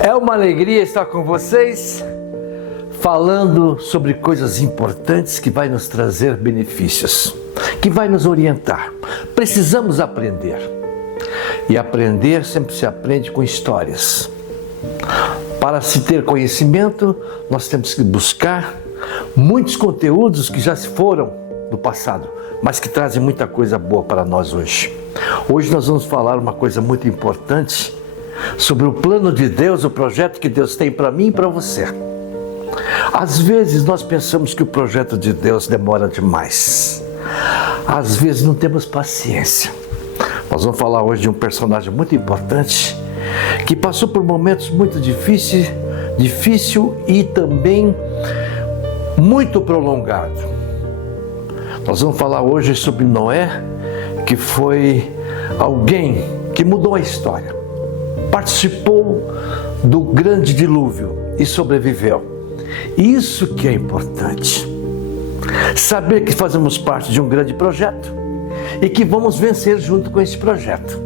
É uma alegria estar com vocês, falando sobre coisas importantes que vai nos trazer benefícios, que vai nos orientar. Precisamos aprender. E aprender sempre se aprende com histórias. Para se ter conhecimento, nós temos que buscar muitos conteúdos que já se foram do passado, mas que trazem muita coisa boa para nós hoje. Hoje nós vamos falar uma coisa muito importante sobre o plano de Deus, o projeto que Deus tem para mim e para você. Às vezes nós pensamos que o projeto de Deus demora demais. Às vezes não temos paciência. Nós vamos falar hoje de um personagem muito importante que passou por momentos muito difícil e também muito prolongado. Nós vamos falar hoje sobre Noé, que foi alguém que mudou a história, participou do grande dilúvio e sobreviveu. Isso que é importante. Saber que fazemos parte de um grande projeto e que vamos vencer junto com esse projeto.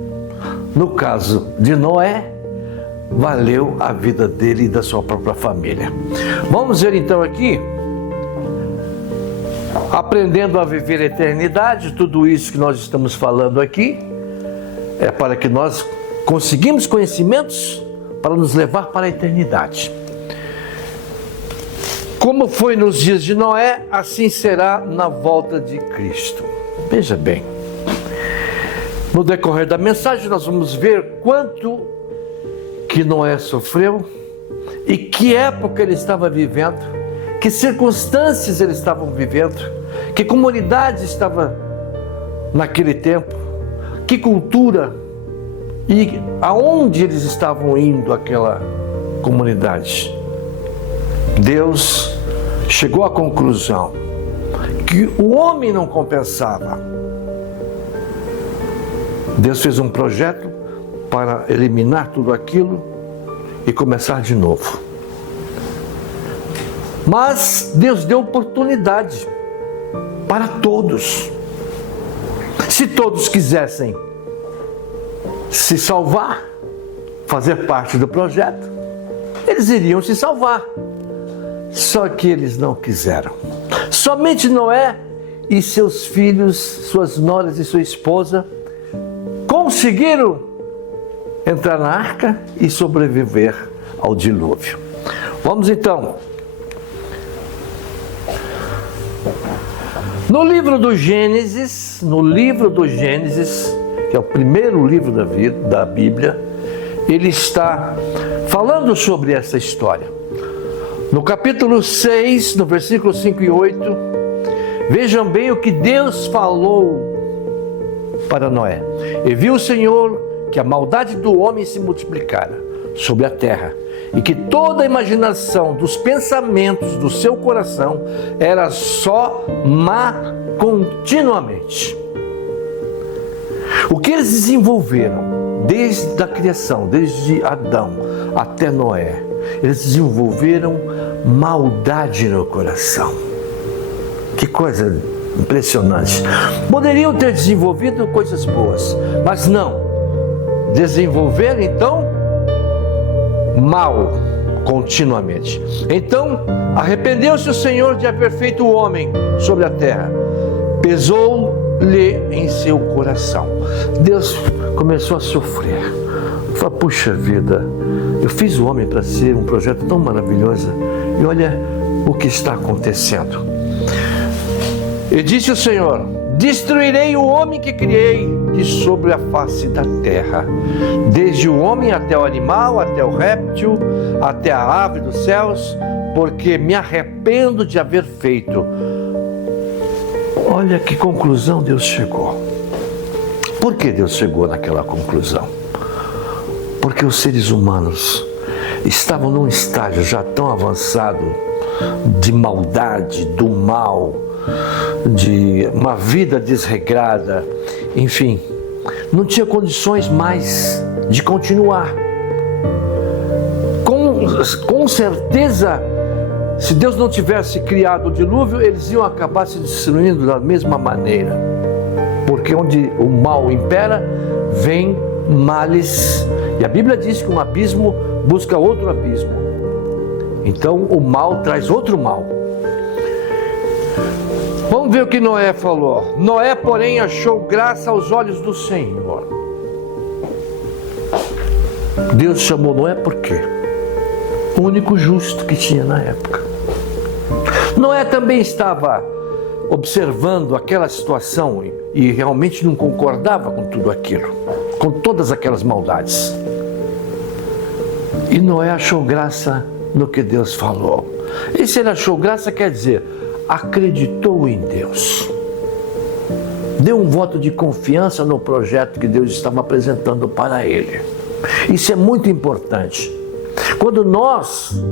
No caso de Noé, valeu a vida dele e da sua própria família. Vamos ver então aqui, aprendendo a viver a eternidade. Tudo isso que nós estamos falando aqui é para que nós conseguimos conhecimentos para nos levar para a eternidade. Como foi nos dias de Noé, assim será na volta de Cristo. Veja bem, no decorrer da mensagem nós vamos ver quanto que Noé sofreu e que época ele estava vivendo, que circunstâncias ele estava vivendo, que comunidade estava naquele tempo, que cultura e aonde eles estavam indo aquela comunidade. Deus chegou à conclusão que o homem não compensava. Deus fez um projeto para eliminar tudo aquilo e começar de novo. Mas Deus deu oportunidade para todos. Se todos quisessem se salvar, fazer parte do projeto, eles iriam se salvar. Só que eles não quiseram. Somente Noé e seus filhos, suas noras e sua esposa conseguiram entrar na arca e sobreviver ao dilúvio. Vamos então. No livro do Gênesis, que é o primeiro livro da Bíblia, ele está falando sobre essa história. No capítulo 6, no versículo 5 e 8, vejam bem o que Deus falou para Noé. E viu o Senhor que a maldade do homem se multiplicara sobre a terra, e que toda a imaginação dos pensamentos do seu coração era só má continuamente. O que eles desenvolveram desde a criação, desde Adão até Noé, eles desenvolveram maldade no coração. Que coisa impressionante. Poderiam ter desenvolvido coisas boas, mas não. Desenvolveram então mal continuamente. Então arrependeu-se o Senhor de haver feito o homem sobre a terra. Pesou-lhe em seu coração. Deus começou a sofrer. Falou: puxa vida, eu fiz o homem para ser um projeto tão maravilhoso e olha o que está acontecendo. E disse o Senhor: destruirei o homem que criei de sobre a face da terra, desde o homem até o animal, até o réptil, até a ave dos céus, porque me arrependo de haver feito. Olha que conclusão Deus chegou. Por que Deus chegou naquela conclusão? Porque os seres humanos estavam num estágio já tão avançado de maldade, do mal, de uma vida desregrada, enfim, não tinha condições mais de continuar. Com certeza, se Deus não tivesse criado o dilúvio, eles iam acabar se destruindo da mesma maneira, porque onde o mal impera, vem males E a Bíblia diz que um abismo busca outro abismo. Então o mal traz outro mal. Vamos ver o que Noé falou. Noé, porém, achou graça aos olhos do Senhor. Deus chamou Noé por quê? O único justo que tinha na época. Noé também estava observando aquela situação e realmente não concordava com tudo aquilo, com todas aquelas maldades. E Noé achou graça no que Deus falou. E se ele achou graça, quer dizer, acreditou em Deus. Deu um voto de confiança no projeto que Deus estava apresentando para ele. Isso é muito importante. Quando nós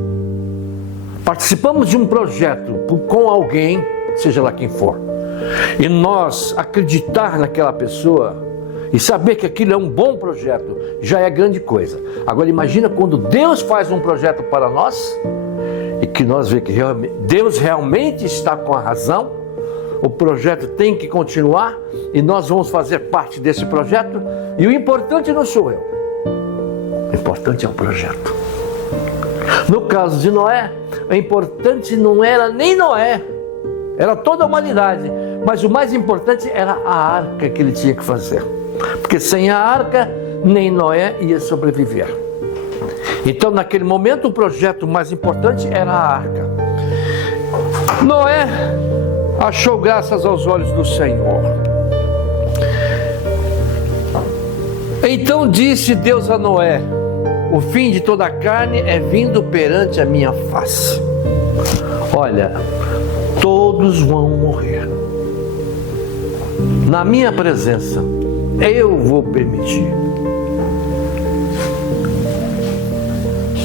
participamos de um projeto com alguém, seja lá quem for, e nós acreditar naquela pessoa e saber que aquilo é um bom projeto, já é grande coisa. Agora imagina quando Deus faz um projeto para nós e que nós vemos que Deus realmente está com a razão, o projeto tem que continuar e nós vamos fazer parte desse projeto, e o importante não sou eu, o importante é o projeto. No caso de Noé, o importante não era nem Noé, era toda a humanidade, mas o mais importante era a arca que ele tinha que fazer, porque sem a arca nem Noé ia sobreviver. Então naquele momento o projeto mais importante era a arca. Noé achou graças aos olhos do Senhor. Então disse Deus a Noé: o fim de toda a carne é vindo perante a minha face. Olha, todos vão morrer. Na minha presença, eu vou permitir.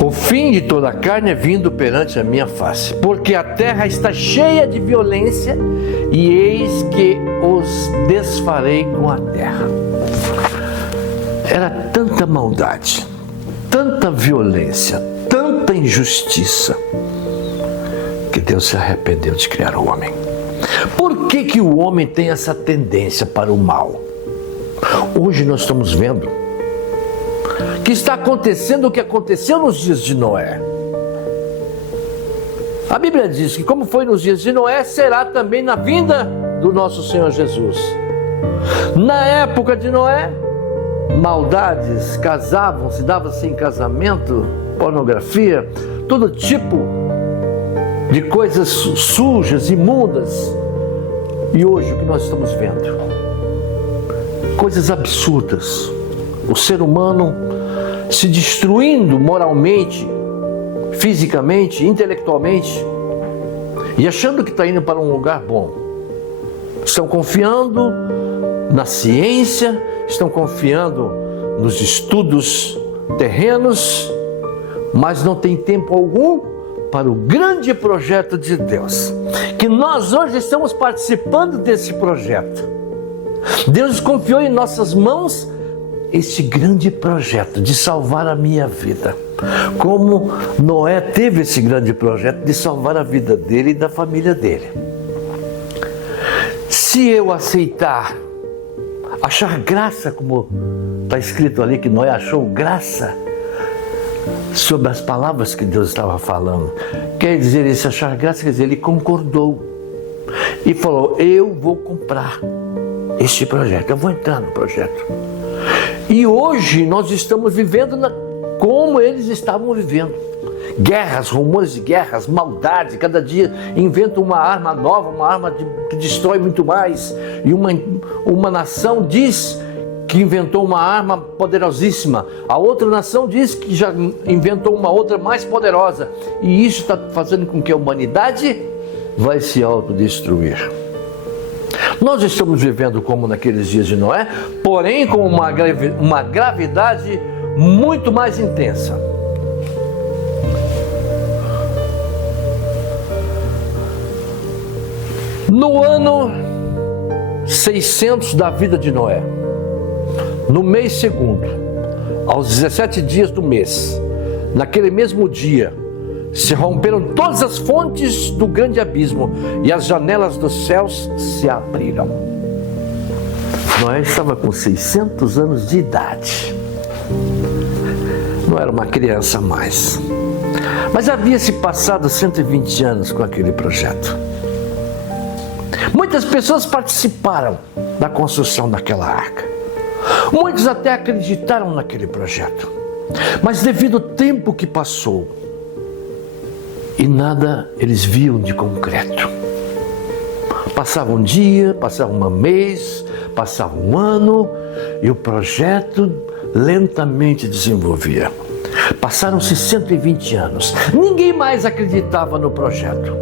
O fim de toda a carne é vindo perante a minha face, porque a terra está cheia de violência, e eis que os desfarei com a terra. Era tanta maldade, tanta violência, tanta injustiça, que Deus se arrependeu de criar o homem. Por que o homem tem essa tendência para o mal? Hoje nós estamos vendo que está acontecendo o que aconteceu nos dias de Noé. A Bíblia diz que como foi nos dias de Noé, será também na vinda do nosso Senhor Jesus. Na época de Noé, maldades, casavam-se, dava-se em casamento, pornografia, todo tipo de coisas sujas, imundas. E hoje o que nós estamos vendo? Coisas absurdas. O ser humano se destruindo moralmente, fisicamente, intelectualmente, e achando que está indo para um lugar bom. Estão confiando na ciência, estão confiando nos estudos terrenos, mas não tem tempo algum para o grande projeto de Deus, que nós hoje estamos participando desse projeto. Deus confiou em nossas mãos este grande projeto de salvar a minha vida, como Noé teve esse grande projeto de salvar a vida dele e da família dele. Se eu aceitar, achar graça, como está escrito ali que Noé achou graça sobre as palavras que Deus estava falando, quer dizer, esse achar graça, quer dizer, ele concordou e falou: eu vou comprar este projeto, eu vou entrar no projeto. E hoje nós estamos vivendo como eles estavam vivendo. Guerras, rumores de guerras, maldade, cada dia inventam uma arma nova, uma arma que destrói muito mais. E uma nação diz que inventou uma arma poderosíssima, a outra nação diz que já inventou uma outra mais poderosa. E isso está fazendo com que a humanidade vai se autodestruir. Nós estamos vivendo como naqueles dias de Noé, porém com uma gravidade muito mais intensa. No ano 600 da vida de Noé, no mês segundo, aos 17 dias do mês, naquele mesmo dia, se romperam todas as fontes do grande abismo e as janelas dos céus se abriram. Noé estava com 600 anos de idade. não era uma criança mais. Mas havia se passado 120 anos com aquele projeto. Muitas pessoas participaram da construção daquela arca. Muitos até acreditaram naquele projeto. Mas devido ao tempo que passou, e nada eles viam de concreto. Passava um dia, passava um mês, passava um ano, e o projeto lentamente desenvolvia. Passaram-se 120 anos. Ninguém mais acreditava no projeto.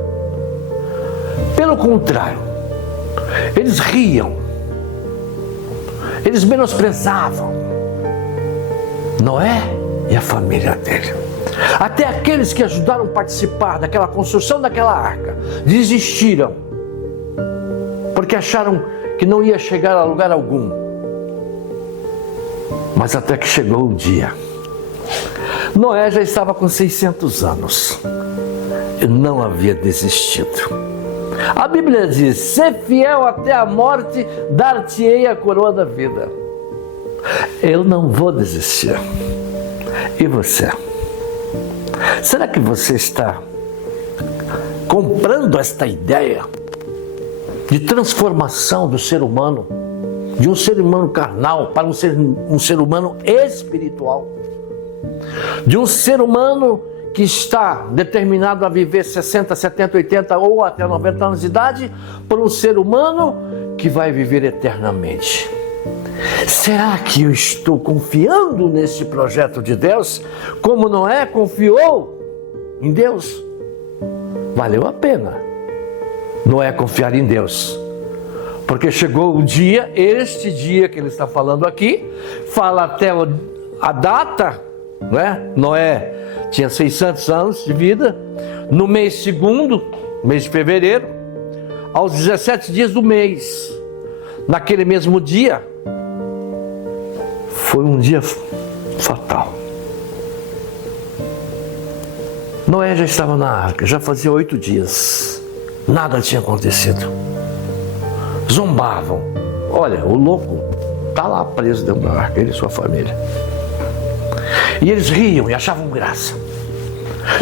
Pelo contrário, eles riam. Eles menosprezavam Noé e a família dele. Até aqueles que ajudaram a participar daquela construção daquela arca desistiram, porque acharam que não ia chegar a lugar algum. Mas até que chegou um dia. Noé já estava com 600 anos e não havia desistido. A Bíblia diz: "Sê fiel até a morte, dar-te-ei a coroa da vida." Eu não vou desistir. E você? Será que você está comprando esta ideia de transformação do ser humano, de um ser humano carnal para um ser humano espiritual? De um ser humano que está determinado a viver 60, 70, 80 ou até 90 anos de idade, por um ser humano que vai viver eternamente. Será que eu estou confiando nesse projeto de Deus, como Noé confiou em Deus? Valeu a pena Noé confiar em Deus, porque chegou o dia, este dia que ele está falando aqui, fala até a data, né? Noé tinha 600 anos de vida. No mês segundo, mês de fevereiro, aos 17 dias do mês, naquele mesmo dia, foi um dia fatal. Noé já estava na arca, já fazia 8 dias, nada tinha acontecido. Zombavam. Olha, o louco está lá preso dentro da arca, ele e sua família. E eles riam e achavam graça.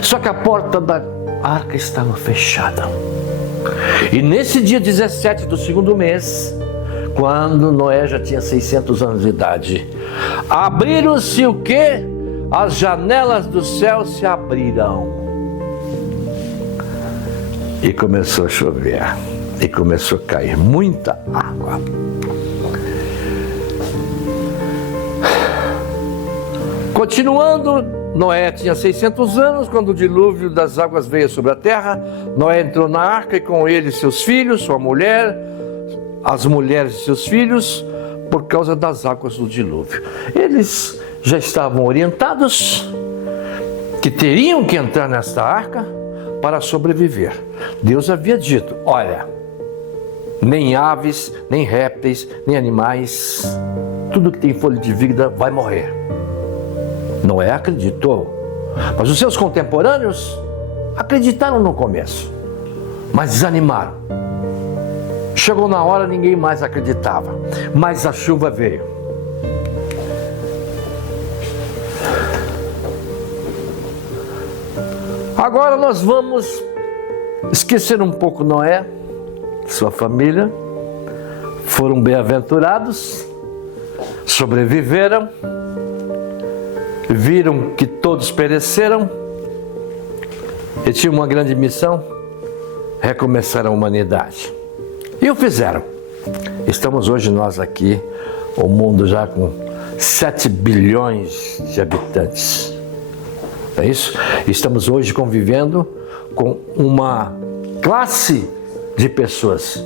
Só que a porta da arca estava fechada. E nesse dia 17 do segundo mês, quando Noé já tinha 600 anos de idade, abriram-se o quê? As janelas do céu se abriram. E começou a chover. E começou a cair muita água. Continuando, Noé tinha 600 anos, quando o dilúvio das águas veio sobre a terra. Noé entrou na arca e com ele seus filhos, sua mulher, as mulheres de seus filhos, por causa das águas do dilúvio. Eles já estavam orientados que teriam que entrar nesta arca para sobreviver. Deus havia dito: olha, nem aves, nem répteis, nem animais, tudo que tem folha de vida vai morrer. Noé acreditou, mas os seus contemporâneos acreditaram no começo, mas desanimaram. Chegou na hora, ninguém mais acreditava, mas a chuva veio. Agora nós vamos esquecer um pouco Noé, sua família. Foram bem-aventurados, sobreviveram, viram que todos pereceram e tinham uma grande missão: recomeçar a humanidade. E o fizeram. Estamos hoje nós aqui, o mundo já com 7 bilhões de habitantes. É isso? Estamos hoje convivendo com uma classe de pessoas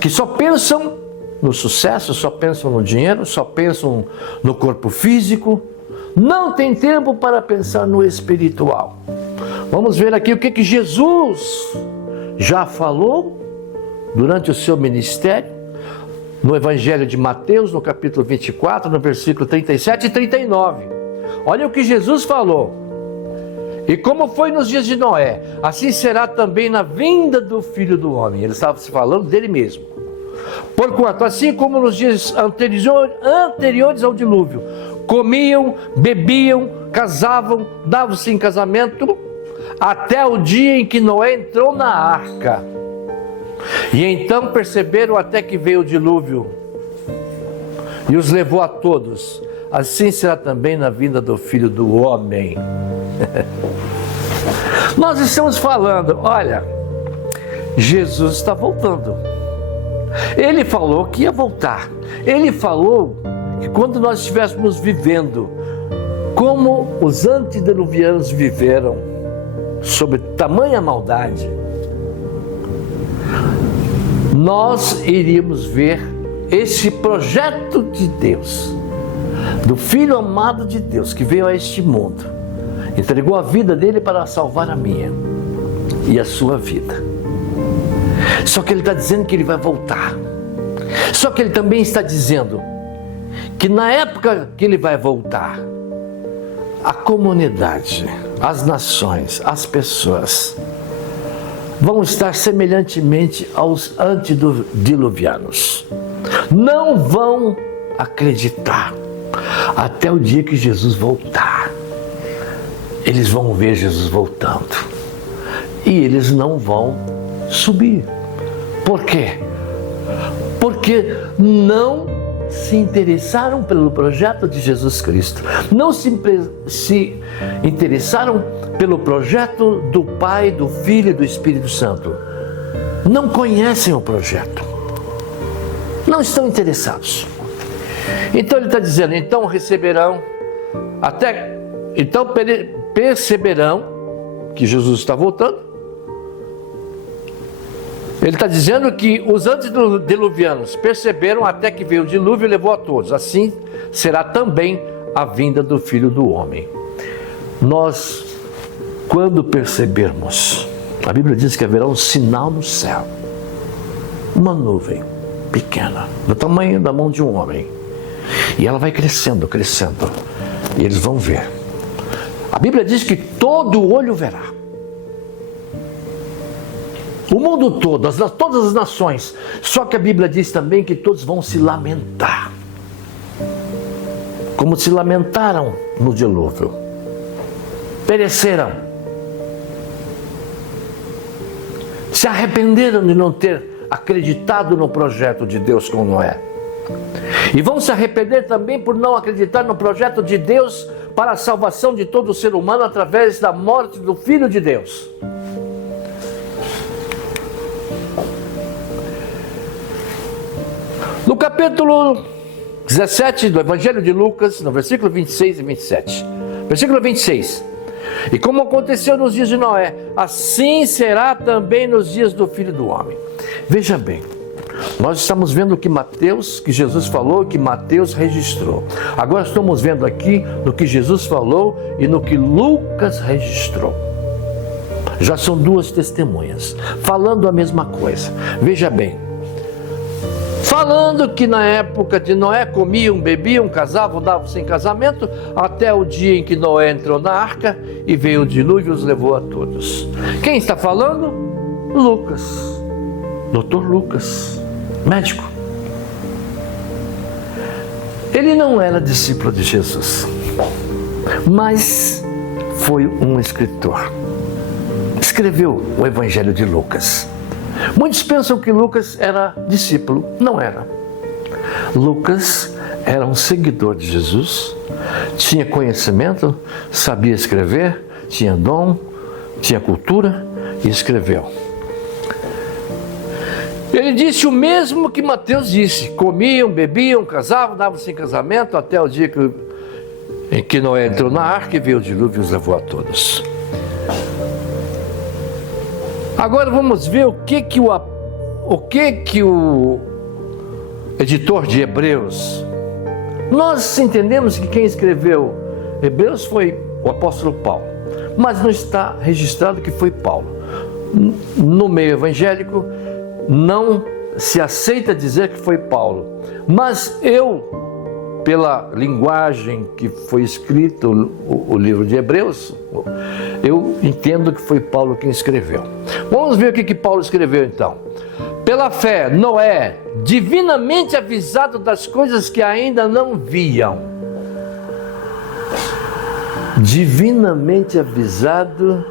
que só pensam no sucesso, só pensam no dinheiro, só pensam no corpo físico, não tem tempo para pensar no espiritual. Vamos ver aqui o que Jesus já falou durante o seu ministério, no Evangelho de Mateus, no capítulo 24, no versículo 37 e 39. Olha o que Jesus falou. E como foi nos dias de Noé, assim será também na vinda do Filho do Homem. Ele estava se falando dele mesmo. Porquanto, assim como nos dias anteriores ao dilúvio, comiam, bebiam, casavam, davam-se em casamento, até o dia em que Noé entrou na arca. E então perceberam até que veio o dilúvio e os levou a todos. Assim será também na vinda do Filho do Homem. Nós estamos falando, olha, Jesus está voltando. Ele falou que ia voltar. Ele falou que quando nós estivéssemos vivendo como os antediluvianos viveram, sob tamanha maldade, nós iríamos ver esse projeto de Deus, do Filho amado de Deus, que veio a este mundo, entregou a vida dele para salvar a minha e a sua vida. Só que ele está dizendo que ele vai voltar. Só que ele também está dizendo que na época que ele vai voltar, a comunidade, as nações, as pessoas vão estar semelhantemente aos antediluvianos. Não vão acreditar até o dia que Jesus voltar. Eles vão ver Jesus voltando e eles não vão subir. Por quê? Porque não se interessaram pelo projeto de Jesus Cristo, não se interessaram pelo projeto do Pai, do Filho e do Espírito Santo. Não conhecem o projeto, não estão interessados. Então ele está dizendo, então receberão, perceberão que Jesus está voltando. Ele está dizendo que os antediluvianos perceberam até que veio o dilúvio e levou a todos. Assim será também a vinda do Filho do Homem. Nós, quando percebermos, a Bíblia diz que haverá um sinal no céu, uma nuvem pequena, do tamanho da mão de um homem, e ela vai crescendo, crescendo, e eles vão ver. A Bíblia diz que todo olho verá. O mundo todo, todas as nações. Só que a Bíblia diz também que todos vão se lamentar, como se lamentaram no dilúvio. Pereceram, se arrependeram de não ter acreditado no projeto de Deus com Noé. E vão se arrepender também por não acreditar no projeto de Deus para a salvação de todo ser humano através da morte do Filho de Deus. No capítulo 17 do Evangelho de Lucas, no versículo 26 e 27. Versículo 26. E como aconteceu nos dias de Noé, assim será também nos dias do Filho do Homem. Veja bem, nós estamos vendo o que Jesus falou e que Mateus registrou. Agora estamos vendo aqui no que Jesus falou e no que Lucas registrou. Já são duas testemunhas, falando a mesma coisa. Veja bem, falando que na época de Noé comiam, bebiam, casavam, davam-se em casamento, até o dia em que Noé entrou na arca e veio o dilúvio e os levou a todos. Quem está falando? Lucas, Dr. Lucas, médico. Ele não era discípulo de Jesus, mas foi um escritor. Escreveu o Evangelho de Lucas. Muitos pensam que Lucas era discípulo. Não era. Lucas era um seguidor de Jesus, tinha conhecimento, sabia escrever, tinha dom, tinha cultura e escreveu. Ele disse o mesmo que Mateus disse: comiam, bebiam, casavam, davam-se em casamento, até o dia em que Noé entrou na arca e veio o dilúvio e os levou a todos. Agora vamos ver o que o editor de Hebreus. Nós entendemos que quem escreveu Hebreus foi o apóstolo Paulo, mas não está registrado que foi Paulo. No meio evangélico não se aceita dizer que foi Paulo, mas pela linguagem que foi escrito o livro de Hebreus, eu entendo que foi Paulo quem escreveu. Vamos ver o que Paulo escreveu então. Pela fé, Noé, divinamente avisado das coisas que ainda não viam. divinamente avisado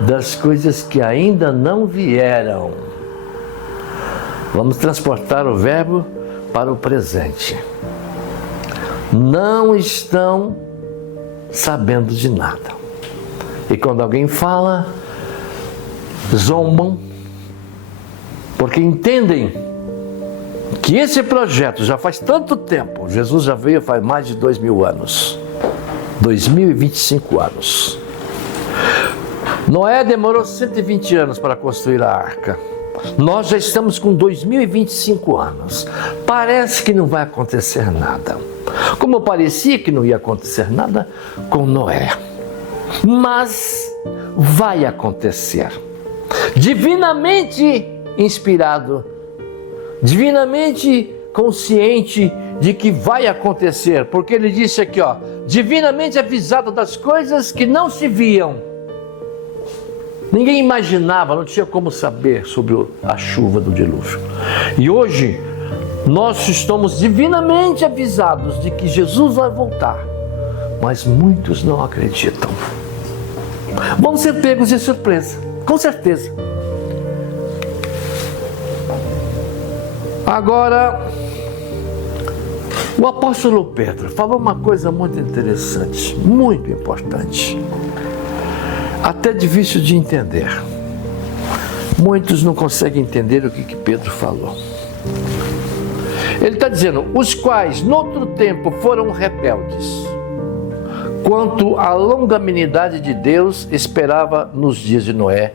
das coisas que ainda não vieram. Vamos transportar o verbo para o presente. Não estão sabendo de nada. E quando alguém fala, zombam, porque entendem que esse projeto já faz tanto tempo. Jesus já veio faz mais de 2000 anos. 2025 anos. Noé demorou 120 anos para construir a arca. Nós já estamos com 2025 anos. Parece que não vai acontecer nada. Como parecia que não ia acontecer nada com Noé. Mas vai acontecer. Divinamente inspirado, divinamente consciente de que vai acontecer, porque ele disse aqui, ó, divinamente avisado das coisas que não se viam. Ninguém imaginava, não tinha como saber sobre a chuva do dilúvio. E hoje, nós estamos divinamente avisados de que Jesus vai voltar, mas muitos não acreditam. Vão ser pegos de surpresa, com certeza. Agora, o apóstolo Pedro falou uma coisa muito interessante, muito importante, até difícil de entender. Muitos não conseguem entender o que Pedro falou. Ele está dizendo, os quais noutro tempo foram rebeldes, quanto à longanimidade de Deus esperava nos dias de Noé,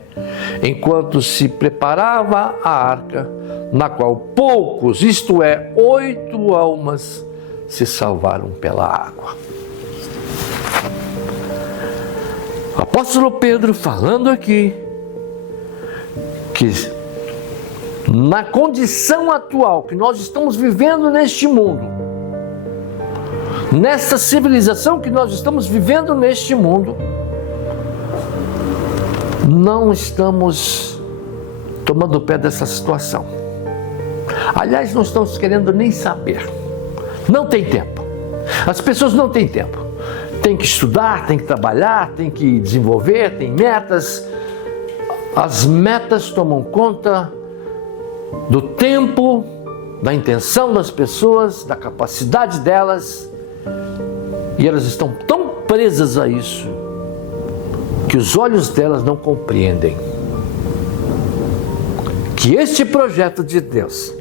enquanto se preparava a arca, na qual poucos, isto é, 8 almas, se salvaram pela água. O apóstolo Pedro falando aqui, que na condição atual que nós estamos vivendo neste mundo, nesta civilização que nós estamos vivendo neste mundo, não estamos tomando pé dessa situação. Aliás, não estamos querendo nem saber. Não tem tempo. As pessoas não têm tempo. Tem que estudar, tem que trabalhar, tem que desenvolver, tem metas. As metas tomam conta do tempo, da intenção das pessoas, da capacidade delas. E elas estão tão presas a isso que os olhos delas não compreendem que este projeto de Deus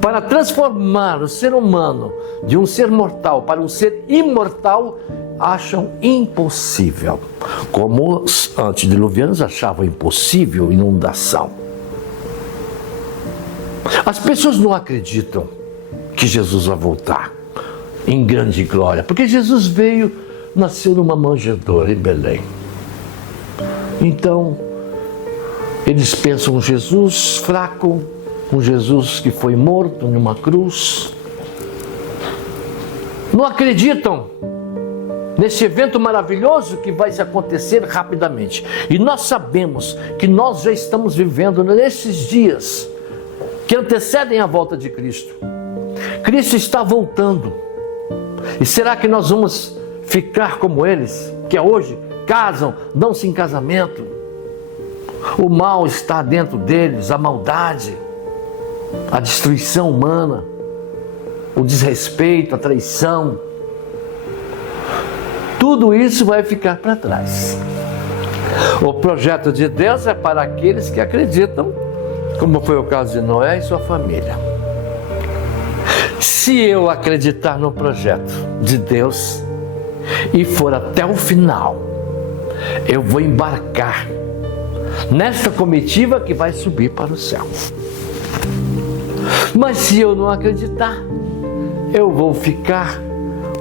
para transformar o ser humano de um ser mortal para um ser imortal acham impossível, como os antediluvianos achavam impossível inundação. As pessoas não acreditam que Jesus vai voltar em grande glória, porque Jesus veio, nasceu numa manjedoura em Belém. Então, eles pensam um Jesus fraco, um Jesus que foi morto numa cruz. Não acreditam nesse evento maravilhoso que vai se acontecer rapidamente. E nós sabemos que nós já estamos vivendo nesses dias que antecedem a volta de Cristo. Cristo está voltando. E será que nós vamos ficar como eles, que hoje casam, dão-se em casamento? O mal está dentro deles, a maldade, a destruição humana, o desrespeito, a traição. Tudo isso vai ficar para trás. O projeto de Deus é para aqueles que acreditam, como foi o caso de Noé e sua família. Se eu acreditar no projeto de Deus e for até o final, eu vou embarcar nesta comitiva que vai subir para o céu. Mas se eu não acreditar, eu vou ficar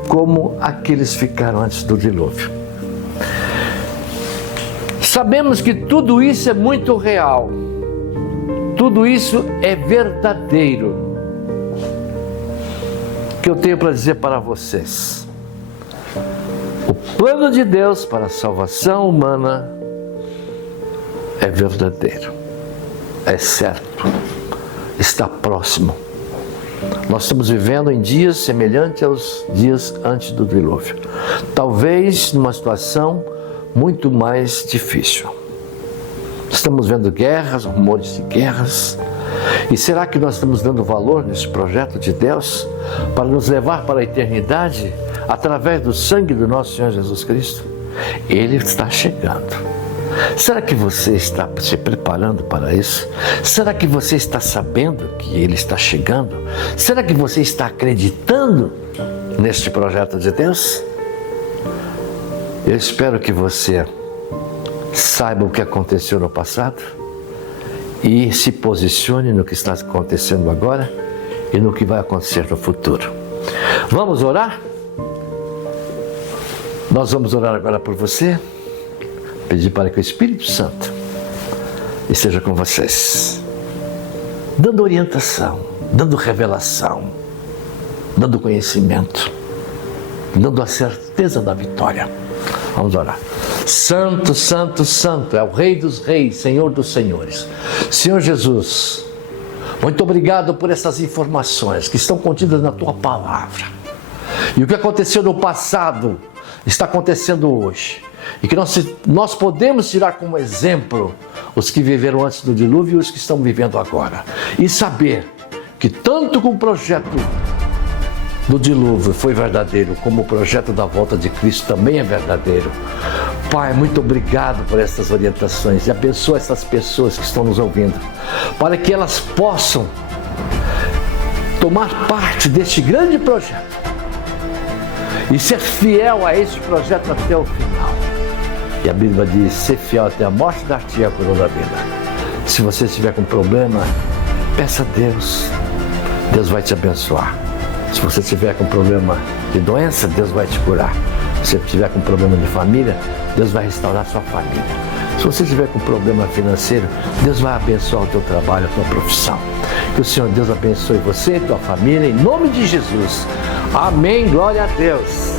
como aqueles ficaram antes do dilúvio. Sabemos que tudo isso é muito real, tudo isso é verdadeiro. O que eu tenho para dizer para vocês: o plano de Deus para a salvação humana é verdadeiro, é certo, está próximo. Nós estamos vivendo em dias semelhantes aos dias antes do dilúvio. Talvez numa situação muito mais difícil. Estamos vendo guerras, rumores de guerras. E será que nós estamos dando valor nesse projeto de Deus para nos levar para a eternidade através do sangue do nosso Senhor Jesus Cristo? Ele está chegando. Será que você está se preparando para isso? Será que você está sabendo que Ele está chegando? Será que você está acreditando neste projeto de Deus? Eu espero que você saiba o que aconteceu no passado e se posicione no que está acontecendo agora e no que vai acontecer no futuro. Vamos orar? Nós vamos orar agora por você. Pedir para que o Espírito Santo esteja com vocês, dando orientação, dando revelação, dando conhecimento, dando a certeza da vitória. Vamos orar. Santo, Santo, Santo, é o Rei dos Reis, Senhor dos Senhores. Senhor Jesus, muito obrigado por essas informações que estão contidas na Tua Palavra. E o que aconteceu no passado está acontecendo hoje. E que nós podemos tirar como exemplo os que viveram antes do dilúvio e os que estão vivendo agora. E saber que tanto com o projeto do dilúvio foi verdadeiro, como o projeto da volta de Cristo também é verdadeiro. Pai, muito obrigado por essas orientações e abençoa essas pessoas que estão nos ouvindo, para que elas possam tomar parte deste grande projeto e ser fiel a esse projeto até o final. E a Bíblia diz, ser fiel até a morte, dar-te a coroa da vida. Se você estiver com problema, peça a Deus. Deus vai te abençoar. Se você estiver com problema de doença, Deus vai te curar. Se você estiver com problema de família, Deus vai restaurar a sua família. Se você estiver com problema financeiro, Deus vai abençoar o teu trabalho, a tua profissão. Que o Senhor Deus abençoe você e tua família, em nome de Jesus. Amém. Glória a Deus.